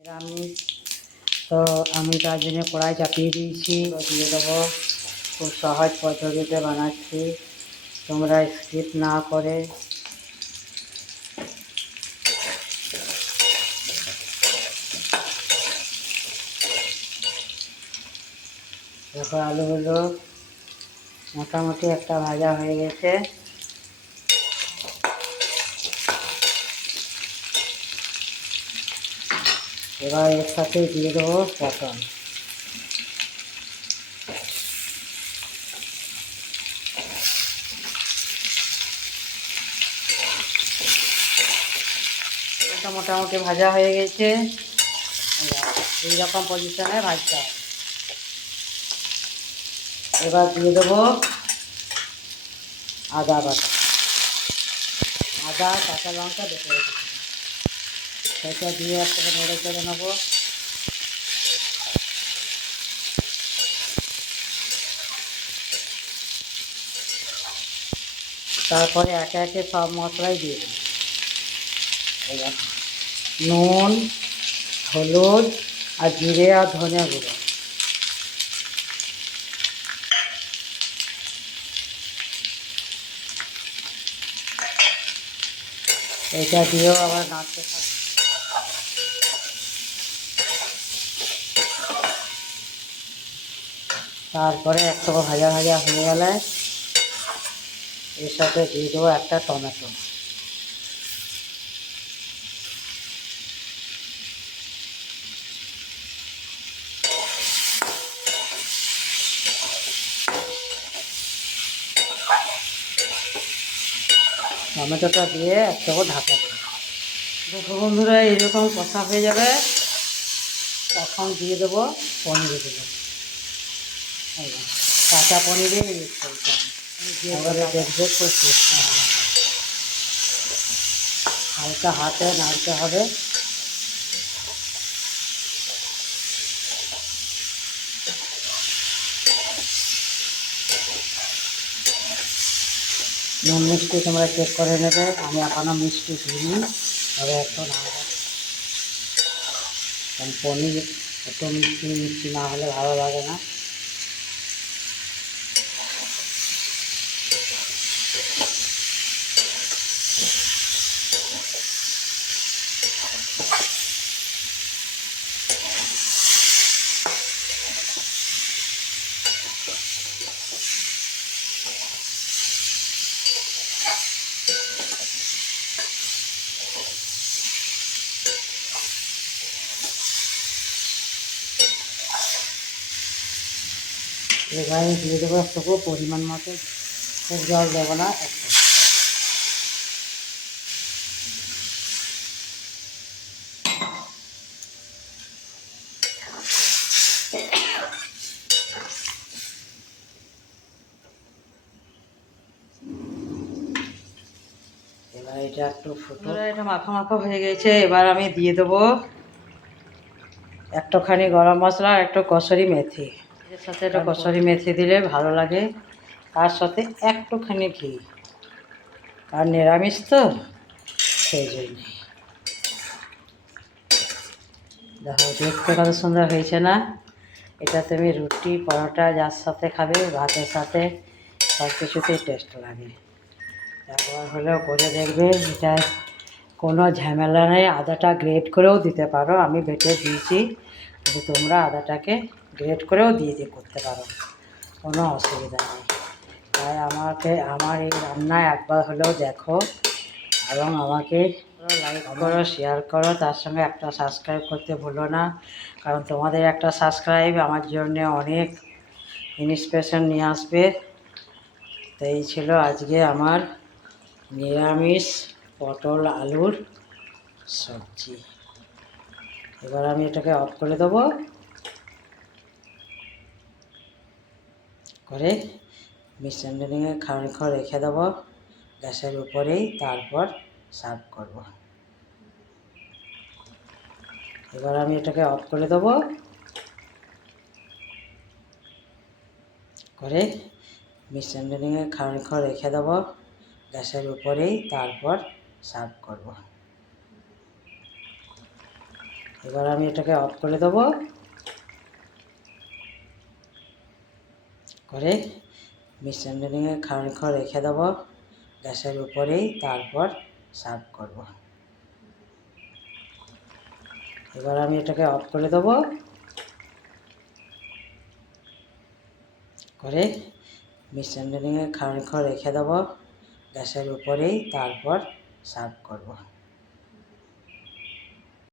নিরামিষ তো আমি তার জন্য কড়াই চাপিয়ে দিয়েছি, দিয়ে দেবো। খুব সহজ পদ্ধতিতে বানাচ্ছি, তোমরা স্কিপ না করে দেখো। আলুগুলো মোটামুটি একটা ভাজা হয়ে গেছে। এবার এর সাথে দিয়ে দেবো পটল। এটা মোটামুটি ভাজা হয়ে গেছে, এইরকম পজিশনে ভাজতে হবে। এবার দিয়ে দেবো আদা বাটা, আদা কাঁচা লঙ্কা বেটে রেখেছিলাম, সেটা দিয়ে একসাথে নেড়ে চেড়ে নেবো। তারপরে একে একে সব মশলাই দিয়ে দেবো। নুন, হলুদ আর জিরে আর ধনে গুঁড়ো। এটা দিয়েও আবার নাড়তে থাকবে। তারপরে একটু ভাজা ভাজা হয়ে গেলে এর সাথে দিয়ে দেবো একটা টমেটো। টমেটোটা দিয়ে একটু ঢাকা দেবো। দেখো বন্ধুরা, এইরকম কষা হয়ে যাবে, তখন দিয়ে দেবো পনিরগুলো। কাঁচা পনিরে ইউজ করতাম, এবারে দেখবে খুব টেস্ট হবে। হালকা হাতে নাড়তে হবে। নুন মিষ্টি তোমরা চেক করে নেবে, আমি এখনও মিষ্টি দিইনি, তবে একটু নাড়া। কারণ পনির একটু মিষ্টি মিষ্টি না হলে ভালো লাগে না। এবারে দিয়ে দেবো একটু পরিমাণ মতো, খুব জল দেবো না, একটু। এবার এটা একটু ফুটো, এটা মাখা মাখা হয়ে গেছে। এবার আমি দিয়ে দেবো একটুখানি গরম মশলা আর একটু কসুরি মেথি। এর সাথে একটু কসুরি মেথি দিলে ভালো লাগে, তার সাথে একটুখানি ঘি। আর নিরামিষ তো, সেই জন্যে। দেখো দেখতে কত সুন্দর হয়েছে না? এটা তুমি রুটি পরোটা যার সাথে খাবে, ভাতের সাথে, সব কিছুতেই টেস্ট লাগে। একবার হলেও করে দেখবে, এটা কোনো ঝামেলা নেই। আদাটা গ্রেট করেও দিতে পারো, আমি বেটে দিয়েছি, কিন্তু তোমরা আদাটাকে গ্রেট করেও দিয়ে করতে পারো, কোনো অসুবিধা নেই। তাই আমার এই রান্না একবার হলেও দেখো, এবং আমাকে লাইক করো, শেয়ার করো, তার সঙ্গে একটা সাবস্ক্রাইব করতে ভুলো না, কারণ তোমাদের একটা সাবস্ক্রাইব আমার জন্য অনেক ইন্সপিরেশন নিয়ে আসবে। তো এই ছিল আজকে আমার নিরামিষ পটল আলুর সবজি। এবার আমি এটাকে অফ করে দেবো, করে মিক্সারে খানিকক্ষণ রেখে দেবো গ্যাসের উপরেই, তারপর সার্ভ করব। এবার আমি এটাকে অফ করে দেবো, করে মিক্সারে খানিকক্ষণ রেখে দেবো গ্যাসের উপরেই, তারপর সার্ভ করব। এবার আমি এটাকে অফ করে দেবো, করে মিষ্টান্ন নিয়ে খানিকক্ষণ রেখে দেবো গ্যাসের উপরেই, তারপর সার্ভ করব। এবার আমি এটাকে অফ করে দেবো, করে মিষ্টান্ন নিয়ে খানিকক্ষণ রেখে দেবো গ্যাসের উপরেই, তারপর সার্ভ করব।